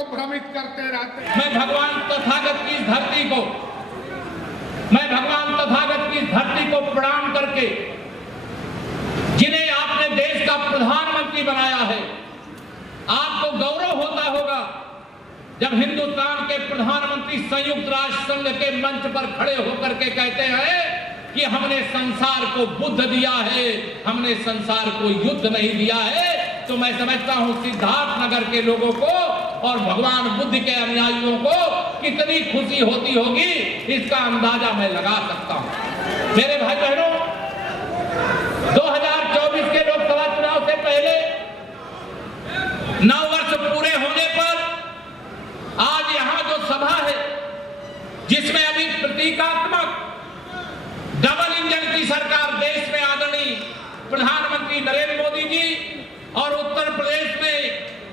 को भ्रमित करते रहते हैं। मैं भगवान तथागत की इस धरती को प्रणाम करके, जिन्हें आपने देश का प्रधानमंत्री बनाया है, आपको गौरव होता होगा जब हिंदुस्तान के प्रधानमंत्री संयुक्त राष्ट्र संघ के मंच पर खड़े होकर के कहते हैं कि हमने संसार को बुद्ध दिया है, हमने संसार को युद्ध नहीं दिया है। तो मैं समझता हूं सिद्धार्थ नगर के लोगों को और भगवान बुद्ध के अनुयायियों को कितनी खुशी होती होगी, इसका अंदाजा मैं लगा सकता हूं। मेरे भाई बहनों, 2024 के लोकसभा चुनाव से पहले 9 वर्ष पूरे होने पर आज यहां जो सभा है, जिसमें अभी प्रतीकात्मक डबल इंजन की सरकार देश में आदरणीय प्रधानमंत्री नरेंद्र मोदी जी और उत्तर प्रदेश में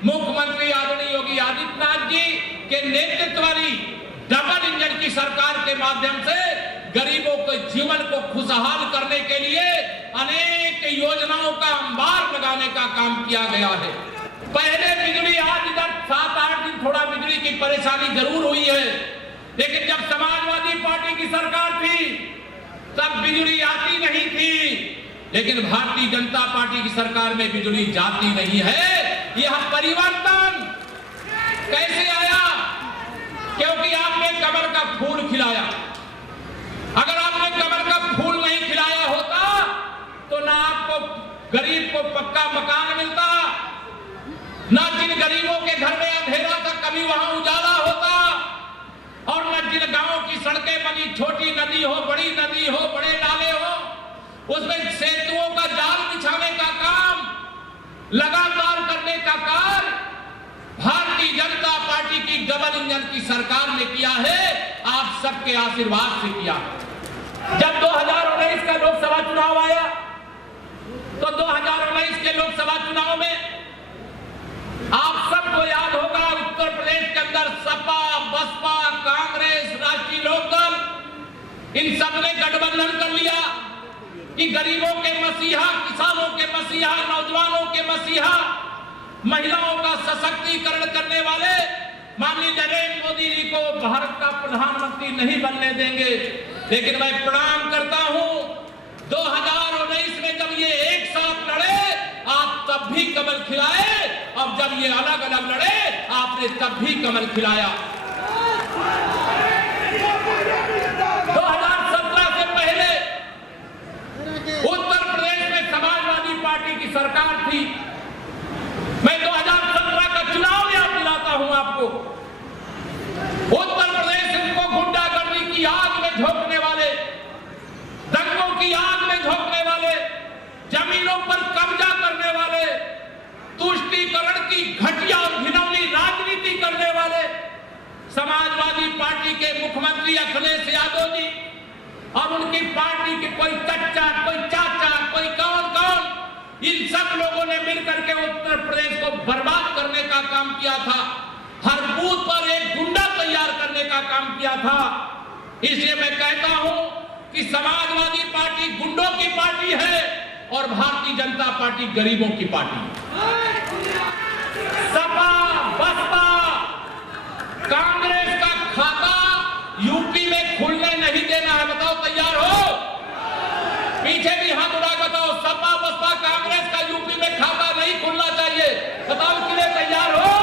मुख्यमंत्री आदरणीय योगी आदित्यनाथ जी के नेतृत्व वाली डबल इंजन की सरकार के माध्यम से गरीबों के जीवन को खुशहाल करने के लिए अनेक योजनाओं का अंबार लगाने का काम किया गया है। पहले बिजली, आज इधर 7-8 दिन थोड़ा बिजली की परेशानी जरूर हुई है, लेकिन जब समाजवादी पार्टी की सरकार थी तब बिजली आती नहीं थी, लेकिन भारतीय जनता पार्टी की सरकार में बिजली जाती नहीं है। यह परिवर्तन कैसे आया? क्योंकि आपने कमल का फूल खिलाया। अगर आपने कमल का फूल नहीं खिलाया होता तो ना आपको गरीब को पक्का मकान मिलता, ना जिन गरीबों के घर में अंधेरा था कभी वहां उजाला होता, और न जिन गांवों की सड़कें बनी, छोटी नदी हो, बड़ी नदी हो, बड़े नाले हो, उसमें सेतुओं का जाल बिछाने का काम, लगातार करने का कार्य भारतीय जनता पार्टी की डबल इंजन की सरकार ने किया है, आप सबके आशीर्वाद से किया। जब 2019 का लोकसभा चुनाव आया तो 2019 के लोकसभा चुनाव में आप सबको याद होगा, उत्तर प्रदेश के अंदर सपा, बसपा, कांग्रेस, राष्ट्रीय लोकदल, इन सब ने गठबंधन कर लिया कि गरीबों के मसीहा, किसानों के मसीहा, नौजवानों के मसीहा, महिलाओं का सशक्तिकरण करने वाले माननीय नरेंद्र मोदी जी को भारत का प्रधानमंत्री नहीं बनने देंगे। लेकिन मैं प्रणाम करता हूं, 2019 में जब ये एक साथ लड़े आप तब भी कमल खिलाए, अब जब ये अलग अलग लड़े आपने तब भी कमल खिलाया। 2017 से पहले उत्तर प्रदेश में समाजवादी पार्टी की सरकार थी। मैं 2017 का चुनाव याद दिलाता हूं आपको। उत्तर प्रदेश को गुंडागर्दी की आग में झोंकने वाले, दंगों की आग में झोंकने वाले, जमीनों पर कब्जा करने वाले, तुष्टीकरण की घटिया और घिनौनी राजनीति करने वाले समाजवादी पार्टी के मुख्यमंत्री अखिलेश यादव जी और उनकी पार्टी के कोई चच्चा, कोई चाचा, कोई कौन, इन सब लोगों ने मिलकर के उत्तर प्रदेश को बर्बाद करने का काम किया था। हर बूथ पर एक गुंडा तैयार करने का काम किया था। इसलिए मैं कहता हूं कि समाजवादी पार्टी गुंडों की पार्टी है और भारतीय जनता पार्टी गरीबों की पार्टी है। सपा, बसपा, कांग्रेस का खाता यूपी में खुलने नहीं देना है। बताओ तैयार हो? पीछे भी हाथ उड़ा बताओ, सपा, बसपा, कांग्रेस का यूपी में खाता नहीं खुलना चाहिए। बताओ इसके लिए तैयार हो?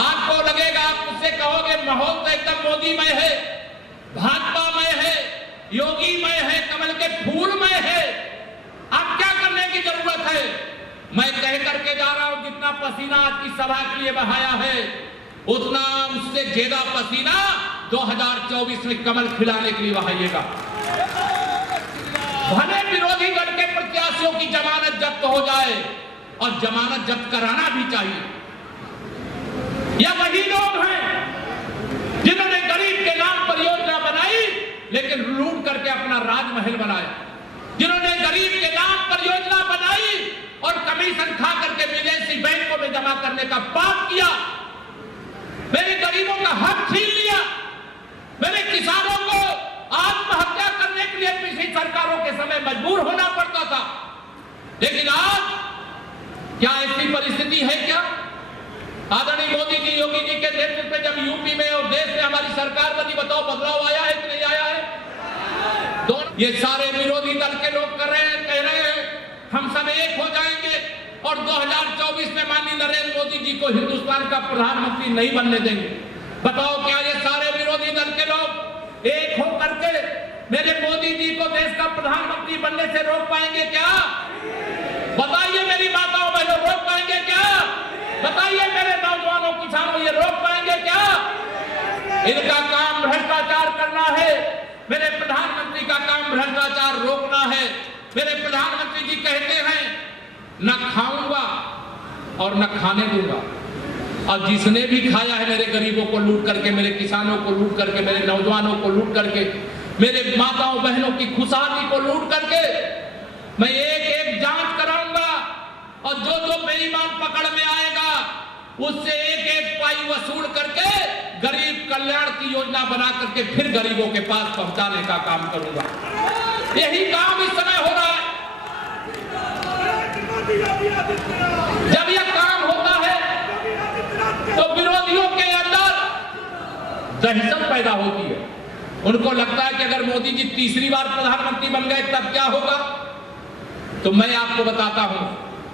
आपको लगेगा, आप मुझसे कहोगे माहौल तो एकदम मोदीमय है, भाजपामय है, योगीमय है, कमल के फूलमय है, अब क्या करने की जरूरत है? मैं कह करके जा रहा हूं, जितना पसीना आज की सभा के लिए बहाया है उतना उससे ज्यादा पसीना 2024 में कमल खिलाने के लिए बहाइएगा। भले विरोधी दल के प्रत्याशियों की जमानत जब्त हो जाए, और जमानत जब्त कराना भी चाहिए। यह वही लोग हैं जिन्होंने गरीब के नाम पर योजना बनाई लेकिन लूट करके अपना राजमहल बनाया, जिन्होंने गरीब के नाम पर योजना बनाई और कमीशन खा करके विदेशी बैंकों में जमा करने का पाप किया, मेरे गरीबों का हक छीन लिया, मेरे किसानों को आत्महत्या करने के लिए पिछली सरकारों के समय मजबूर होना पड़ता था। लेकिन आज क्या ऐसी परिस्थिति है? क्या आदरणीय मोदी जी योगी जी के नेतृत्व में जब यूपी में और देश में हमारी सरकार बनी, बताओ बदलाव आया है कि नहीं आया है? ये सारे विरोधी दल के लोग कह रहे हैं हम सब एक हो जाएंगे और 2024 में माननीय नरेंद्र मोदी जी को हिंदुस्तान का प्रधानमंत्री नहीं बनने देंगे। बताओ क्या ये सारे विरोधी दल के लोग एक हो करके मेरे मोदी जी को देश का प्रधानमंत्री बनने से रोक पाएंगे क्या? बताइए मेरी माताओं बहनों, रोक पाएंगे क्या? बताइए मेरे नौजवानों किसानों, ये रोक पाएंगे क्या? इनका काम भ्रष्टाचार करना है, मेरे प्रधानमंत्री का काम भ्रष्टाचार रोकना है। मेरे प्रधानमंत्री जी कहते हैं न खाऊंगा और न खाने दूंगा, और जिसने भी खाया है मेरे गरीबों को लूट करके, मेरे किसानों को लूट करके, मेरे नौजवानों को लूट करके, मेरे माताओं बहनों की खुशहाली को लूट करके मैं एक एक जांच कराऊंगा और जो जो बेईमान पकड़ में आएगा उससे एक एक पाई वसूल करके गरीब कल्याण की योजना बना करके फिर गरीबों के पास पहुंचाने का काम करूंगा। यही काम इस समय हो रहा है। जब यह काम होता है तो विरोधियों के अंदर दहशत पैदा होती है। उनको लगता है कि अगर मोदी जी तीसरी बार प्रधानमंत्री बन गए तब क्या होगा। तो मैं आपको बताता हूं,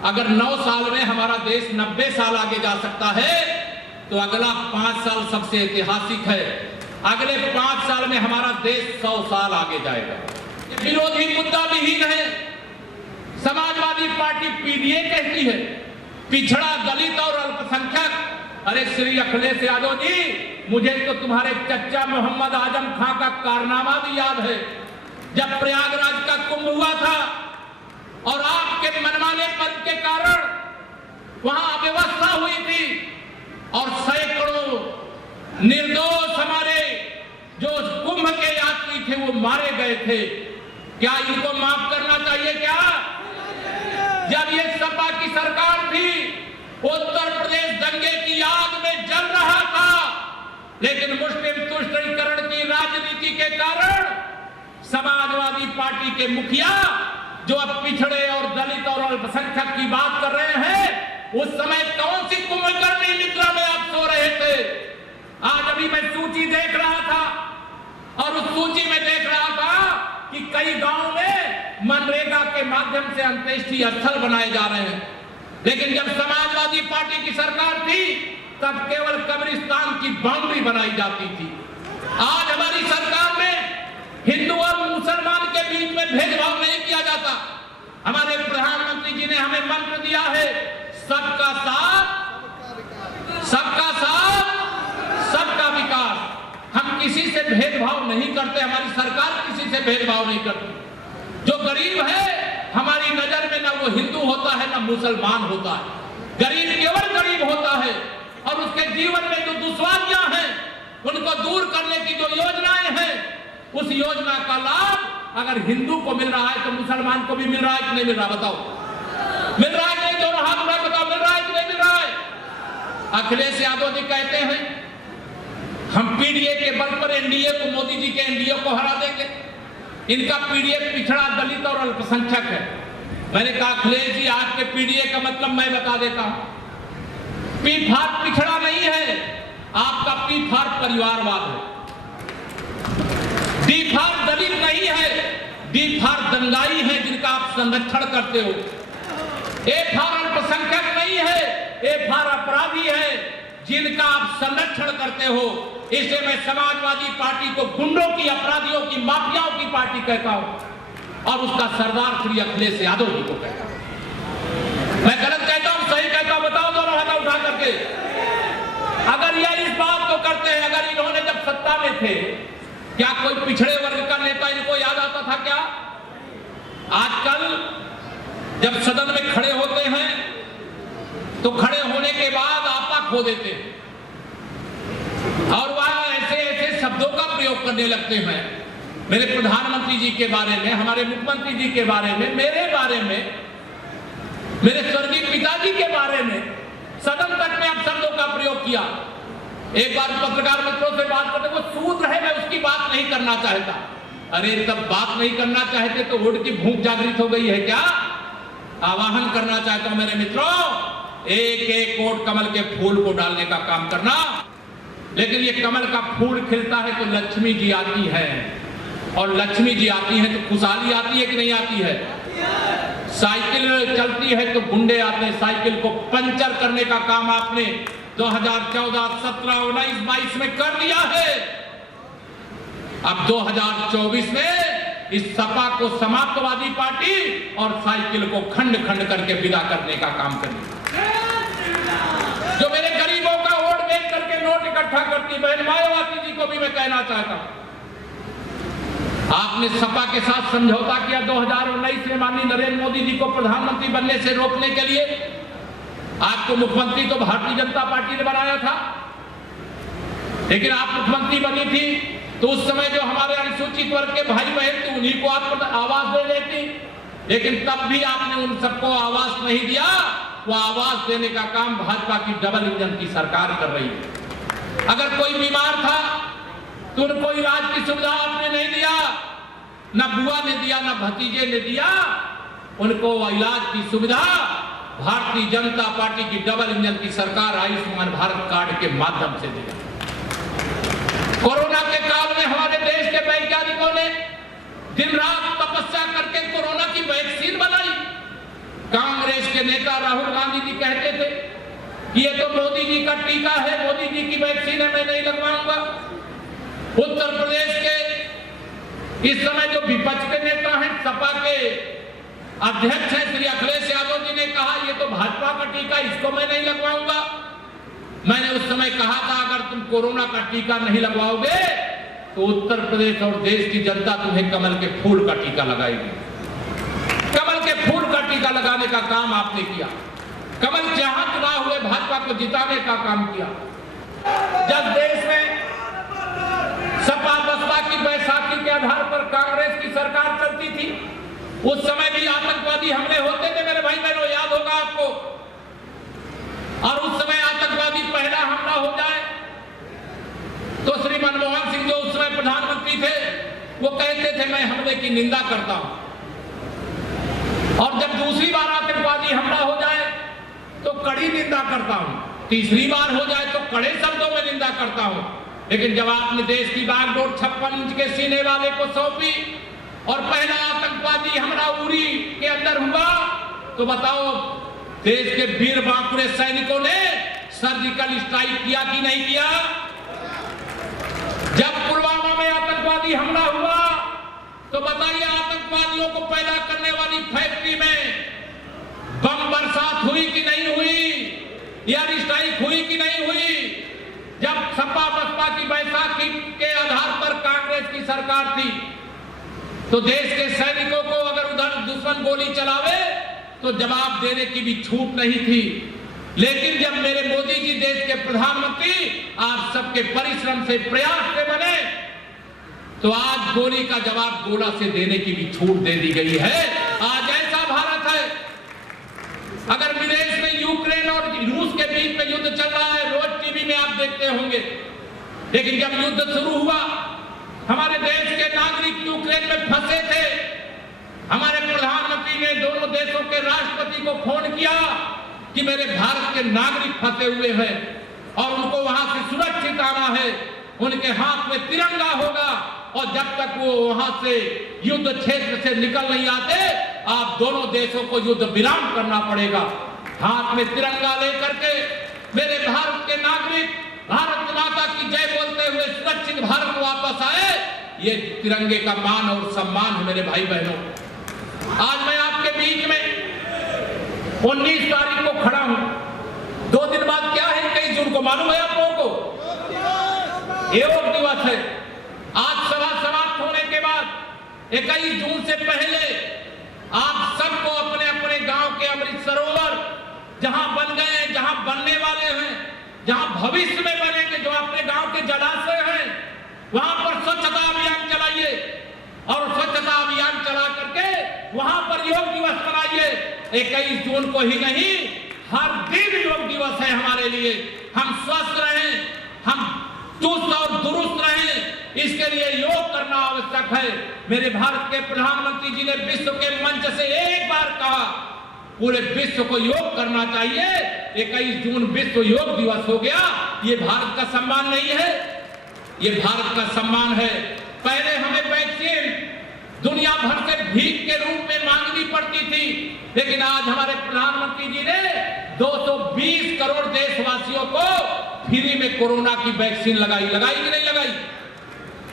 अगर 9 साल में हमारा देश 90 साल आगे जा सकता है तो अगला 5 साल सबसे ऐतिहासिक है। अगले 5 साल में हमारा देश 100 साल आगे जाएगा। विरोधी मुद्दा विहीन है। समाजवादी पार्टी पीडीए कहती है पिछड़ा, दलित और अल्पसंख्यक। अरे श्री अखिलेश यादव जी, मुझे तो तुम्हारे चच्चा मोहम्मद आजम खां का कारनामा भी याद है। जब प्रयागराज का कुंभ हुआ था और आपके मनमाने पद के कारण वहां अव्यवस्था हुई थी और सैकड़ों निर्दोष हमारे जो कुंभ के यात्री थे वो मारे गए थे। क्या इनको माफ करना चाहिए क्या? जब ये सपा की सरकार थी, उत्तर प्रदेश दंगे की आग में जल रहा था, लेकिन मुस्लिम तुष्टीकरण की राजनीति के कारण समाजवादी पार्टी के मुखिया जो अब पिछड़े और दलित और अल्पसंख्यक की बात कर रहे हैं, उस समय कौन सी कुंभकर्णी निद्रा में आप सो रहे थे? आज अभी मैं सूची देख रहा था और उस सूची में देख रहा था कि कई गांव में मनरेगा के माध्यम से अंत्येष्टि स्थल बनाए जा रहे हैं। लेकिन जब समाजवादी पार्टी की सरकार थी तब केवल कब्रिस्तान की बाउंड्री बनाई जाती थी। आज हमारी सरकार में हिंदू और मुसलमान के बीच में भेदभाव नहीं किया जाता। हमारे प्रधानमंत्री जी ने हमें मंत्र दिया है, सबका साथ, सबका साथ, सबका विकास। हम किसी से भेदभाव नहीं करते, हमारी सरकार किसी से भेदभाव नहीं करती। जो गरीब है हमारी नजर में ना वो हिंदू होता है ना मुसलमान होता है। गरीब केवल गरीब होता है और उसके जीवन में जो दुश्वारियां हैं उनको दूर करने की जो योजनाएं हैं, उस योजना का लाभ अगर हिंदू को मिल रहा है तो मुसलमान को भी मिल रहा है कि नहीं मिल रहा? बताओ मिल रहा है कि नहीं? दोनों हाथ उठा बताओ, मिल रहा है कि नहीं मिल रहा है? अखिलेश यादव जी कहते हैं हम पीडीए के बल पर एनडीए को, मोदी जी के एनडीए को हरा देंगे। इनका पीडीए पिछड़ा, दलित और अल्पसंख्यक है। मैंने कहा अखिलेश जी, आज के पीडीए का मतलब मैं बता देता हूं। पी फार पिछड़ा नहीं है, आपका पी फार परिवारवाद है। डी फार दलित नहीं है, डी फार दंगाई है जिनका आप संरक्षण करते हो। ए फार अल्पसंख्यक नहीं है, ए फार अपराधी है जिनका आप संरक्षण करते हो। इसे मैं समाजवादी पार्टी को गुंडों की, अपराधियों की, माफियाओं की पार्टी कहता हूं और उसका सरदार श्री अखिलेश यादव जी को कहता हूं। मैं गलत कहता हूं, सही कहता हूं? बताओ दोनों हाथ उठा करके। अगर ये इस बात को करते हैं, अगर इन्होंने जब सत्ता में थे क्या कोई पिछड़े वर्ग का नेता इनको याद आता था क्या? आजकल जब सदन में खड़े होते हैं तो खड़े होने के बाद आपा खो देते हैं और वह ऐसे ऐसे शब्दों का प्रयोग करने लगते हैं मेरे प्रधानमंत्री जी के बारे में, हमारे मुख्यमंत्री जी के बारे में, मेरे बारे में, मेरे स्वर्गीय पिताजी के बारे में। सदन तक में आप शब्दों का प्रयोग किया। एक बार पत्रकार मित्रों से बात करते, वो सूत्र है, मैं उसकी बात नहीं करना चाहता। अरे तब बात नहीं करना चाहते तो वोट की भूख जागृत हो गई है क्या? आवाहन करना चाहता हूं मेरे मित्रों, एक एक कोट कमल के फूल को डालने का काम करना। लेकिन ये कमल का फूल खिलता है तो लक्ष्मी जी आती है, और लक्ष्मी जी आती है तो खुशहाली आती है कि नहीं आती है? साइकिल चलती है तो गुंडे आते हैं। साइकिल को पंचर करने का काम आपने 2014, 17, 19, 22 में कर दिया है। अब 2024 में इस सपा को समाजवादी पार्टी और साइकिल को खंड खंड करके विदा करने का काम करें। जो मेरे गरीबों का वोट बेच करके नोट इकट्ठा करती बहन मायावती जी को भी मैं कहना चाहता हूं, आपने सपा के साथ समझौता किया 2019 में माननीय नरेंद्र मोदी जी को प्रधानमंत्री बनने से रोकने के लिए। आपको मुख्यमंत्री तो भारतीय जनता पार्टी ने बनाया था, लेकिन आप मुख्यमंत्री बनी थी तो उस समय जो हमारे अनुसूचित वर्ग के भाई बहन थे उन्हीं को आप आवास दे देती, लेकिन तब भी आपने उन सबको आवास नहीं दिया। वो आवास देने का काम भाजपा की डबल इंजन की सरकार कर रही है। अगर कोई बीमार था तो उनको इलाज की सुविधा आपने नहीं दिया, न बुआ ने दिया न भतीजे ने दिया, उनको इलाज की सुविधा भारतीय जनता पार्टी की डबल इंजन की सरकार आयुष्मान भारत कार्ड के माध्यम से दिया। कोरोना के काल में हमारे देश के वैज्ञानिकों ने दिन रात तपस्या करके कोरोना की वैक्सीन बनाई। कांग्रेस के नेता राहुल गांधी जी कहते थे कि ये तो मोदी जी का टीका है, मोदी जी की वैक्सीन है, मैं नहीं लगवाऊंगा। उत्तर प्रदेश के इस समय जो विपक्ष के नेता हैं, सपा के अध्यक्ष हैं श्री अखिलेश यादव जी ने कहा ये तो भाजपा का टीका, इसको मैं नहीं लगवाऊंगा। मैंने उस समय कहा था अगर तुम कोरोना का टीका नहीं लगवाओगे तो उत्तर प्रदेश और देश की जनता तुम्हें कमल के फूल का टीका लगाएगी। कमल के फूल का टीका लगाने का काम आपने किया। कमल जहां चुनाव हुए भाजपा को जिताने का काम किया। जब देश में सपा बसपा की बैसाखी के आधार पर कांग्रेस की सरकार चलती थी, उस समय भी आतंकवादी हमले होते थे मेरे भाई बहनों, याद होगा आपको। और उस समय आतंकवादी पहला हमला हो जाए तो श्री मनमोहन सिंह जो उस समय प्रधानमंत्री थे वो कहते थे मैं हमले की निंदा करता हूं, और जब दूसरी बार आतंकवादी हमला हो जाए तो कड़ी निंदा करता हूं, तीसरी बार हो जाए तो कड़े शब्दों में निंदा करता हूं। लेकिन जब आपने देश की बागडोर 56 इंच के सीने वाले को सौंपी और पहला आतंकवादी हमला उरी के अंदर हुआ तो बताओ देश के वीर बांकुरे सैनिकों ने सर्जिकल स्ट्राइक किया कि नहीं किया? जब पुलवामा में आतंकवादी हमला हुआ तो बताइए आतंकवादियों को पैदा करने वाली फैक्ट्री में बम बरसात हुई कि नहीं हुई, एयर स्ट्राइक हुई कि नहीं हुई? जब सपा बसपा की बैसाखी के आधार पर कांग्रेस की सरकार थी तो देश के सैनिकों को अगर उधर दुश्मन गोली चलावे तो जवाब देने की भी छूट नहीं थी। लेकिन जब मेरे मोदी जी देश के प्रधानमंत्री आप सबके परिश्रम से प्रयास से बने तो आज गोली का जवाब गोला से देने की भी छूट दे दी गई है। आज ऐसा भारत है, अगर विदेश में यूक्रेन और रूस के बीच में युद्ध चल रहा है, रोज टीवी में आप देखते होंगे, लेकिन जब युद्ध शुरू हुआ हमारे देश के नागरिक यूक्रेन में फंसे थे, हमारे प्रधानमंत्री ने दोनों देशों के राष्ट्रपति को फोन किया कि मेरे भारत के नागरिक फंसे हुए हैं और उनको वहां से सुरक्षित आना है, उनके हाथ में तिरंगा होगा और जब तक वो वहां से युद्ध क्षेत्र से निकल नहीं आते आप दोनों देशों को युद्ध विराम करना पड़ेगा। हाथ में तिरंगा लेकर के मेरे भारत के नागरिक भारत माता की जय बोलते हुए सुरक्षित भारत वापस आए, ये तिरंगे का मान और सम्मान है मेरे भाई बहनों। आज मैं आपके बीच में 19 तारीख को खड़ा हूं। 2 दिन बाद क्या है, 21 जून को, मालूम है आप लोगों को? योग दिवस है। आज सभा समाप्त होने के बाद 21 जून से पहले आप सबको अपने अपने गांव के अमृत सरोवर जहां बन गए हैं, जहां बनने वाले हैं, जहां भविष्य में बनेंगे, जो अपने गांव के जलाशय हैं, वहां पर स्वच्छता अभियान चलाइए और स्वच्छता अभियान चला करके वहां पर योग दिवस मनाइए। 21 जून को ही नहीं, हर दिन योग दिवस है हमारे लिए। हम स्वस्थ रहें, हम चुस्त और दुरुस्त रहें, इसके लिए योग करना आवश्यक है। मेरे भारत के प्रधानमंत्री जी ने विश्व के मंच से एक बार कहा पूरे विश्व को योग करना चाहिए। 21 जून विश्व योग दिवस हो गया। ये भारत का सम्मान नहीं है, ये भारत का सम्मान है। पहले हमें वैक्सीन दुनिया भर से भीख के रूप में मांगनी पड़ती थी, लेकिन आज हमारे प्रधानमंत्री जी ने 220 करोड़ देशवासियों को फ्री में कोरोना की वैक्सीन लगाई कि नहीं लगाई?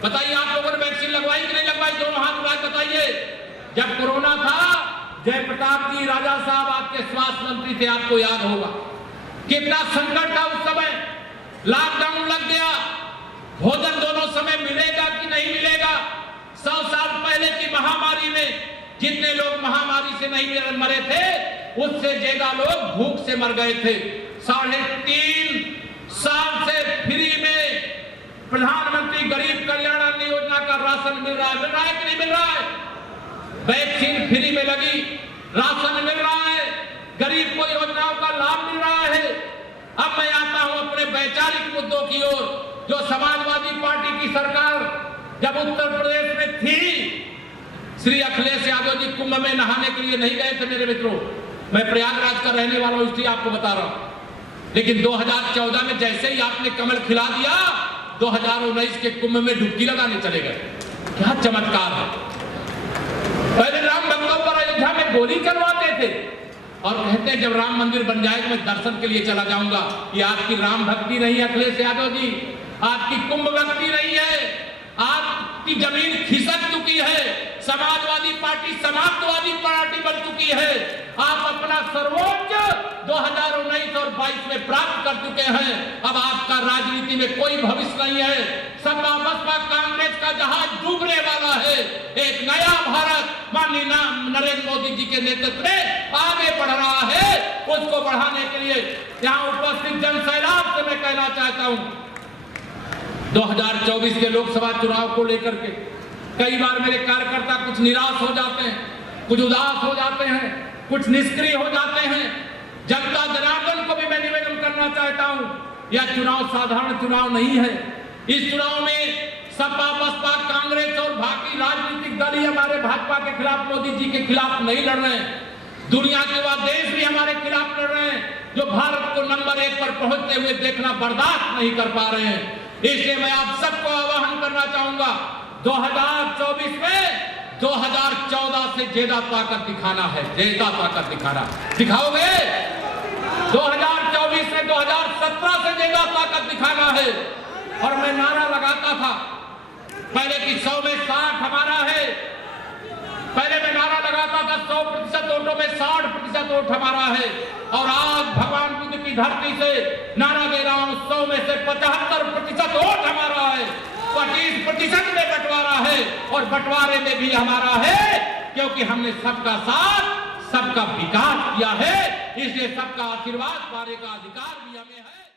बताइए, आप लोगों ने वैक्सीन लगवाई कि नहीं लगवाई? दोनों हाथ उठाकर बताइए। जब कोरोना था, जयप्रताप जी राजा साहब आपके स्वास्थ्य मंत्री थे, आपको याद होगा कितना संकट था उस समय। लॉकडाउन लग गया, भोजन दोनों समय मिलेगा कि नहीं मिलेगा। 100 साल पहले की महामारी में जितने लोग महामारी से नहीं मरे थे, उससे ज्यादा लोग भूख से मर गए थे। 3.5 साल से फ्री में प्रधानमंत्री गरीब कल्याण अन्न योजना का राशन मिल रहा है कि नहीं मिल रहा है? वैक्सीन फ्री में लगी, राशन मिल रहा है, गरीब को योजनाओं का लाभ मिल रहा है। अब मैं आता हूं अपने वैचारिक मुद्दों की ओर। जो समाजवादी पार्टी की सरकार जब उत्तर प्रदेश में थी, श्री अखिलेश यादव जी कुंभ में नहाने के लिए नहीं गए थे मेरे मित्रों। मैं प्रयागराज का रहने वाला हूं, इसलिए आपको बता रहा हूं। लेकिन 2014 में जैसे ही आपने कमल खिला दिया, 2019 के कुंभ में डुबकी लगाने चले गए। क्या चमत्कार है। पहले राम भक्तों पर अयोध्या में गोली चलवाते थे और कहते हैं जब राम मंदिर बन जाएगा मैं दर्शन के लिए चला जाऊंगा। ये आपकी राम भक्ति नहीं है अखिलेश यादव जी, आपकी कुंभ भक्ति नहीं है। आपकी जमीन खिसक चुकी है, समाजवादी पार्टी समाजवादी पार्टी बन चुकी है। आप अपना सर्वोच्च 2019 और 22 में प्राप्त कर चुके हैं। अब आपका राजनीति में कोई भविष्य नहीं है। सपा बसपा कांग्रेस का जहाज डूबने वाला है। एक नया भारत माननीय नरेंद्र मोदी जी के नेतृत्व में आगे बढ़ रहा है। उसको बढ़ाने के लिए यहाँ उपस्थित जन सैलाब से मैं कहना चाहता हूँ, 2024 के लोकसभा चुनाव को लेकर के कई बार मेरे कार्यकर्ता कुछ निराश हो जाते हैं, कुछ उदास हो जाते हैं, कुछ निष्क्रिय हो जाते हैं। जनता जनार्दन को भी मैं निवेदन करना चाहता हूं, यह चुनाव साधारण चुनाव नहीं है। इस चुनाव में सपा बसपा कांग्रेस और बाकी राजनीतिक दल ही हमारे भाजपा के खिलाफ, मोदी जी के खिलाफ नहीं लड़ रहे हैं। दुनिया के वह देश भी हमारे खिलाफ लड़ रहे हैं, जो भारत को नंबर 1 पर पहुंचते हुए देखना बर्दाश्त नहीं कर पा रहे हैं। इसलिए मैं आप सबको आह्वान करना चाहूंगा, 2024 में 2014 से ज्यादा ताकत दिखाना है, ज्यादा ताकत दिखाना। दिखाओगे? 2024 में 2017 से ज्यादा ताकत दिखाना है। और मैं नारा लगाता था पहले कि 100 में 60 हमारा है। पहले मैं नारा लगाता था 100% वोटों में 60% वोट हमारा है। और आज भगवान बुद्ध की धरती से नारा दे रहा हूं, 100 में से 75% वोट हमारा है। 25% में बंटवारा है और बंटवारे में भी हमारा है, क्योंकि हमने सबका साथ सबका विकास किया है। इसलिए सबका आशीर्वाद पाने का अधिकार भी हमें है।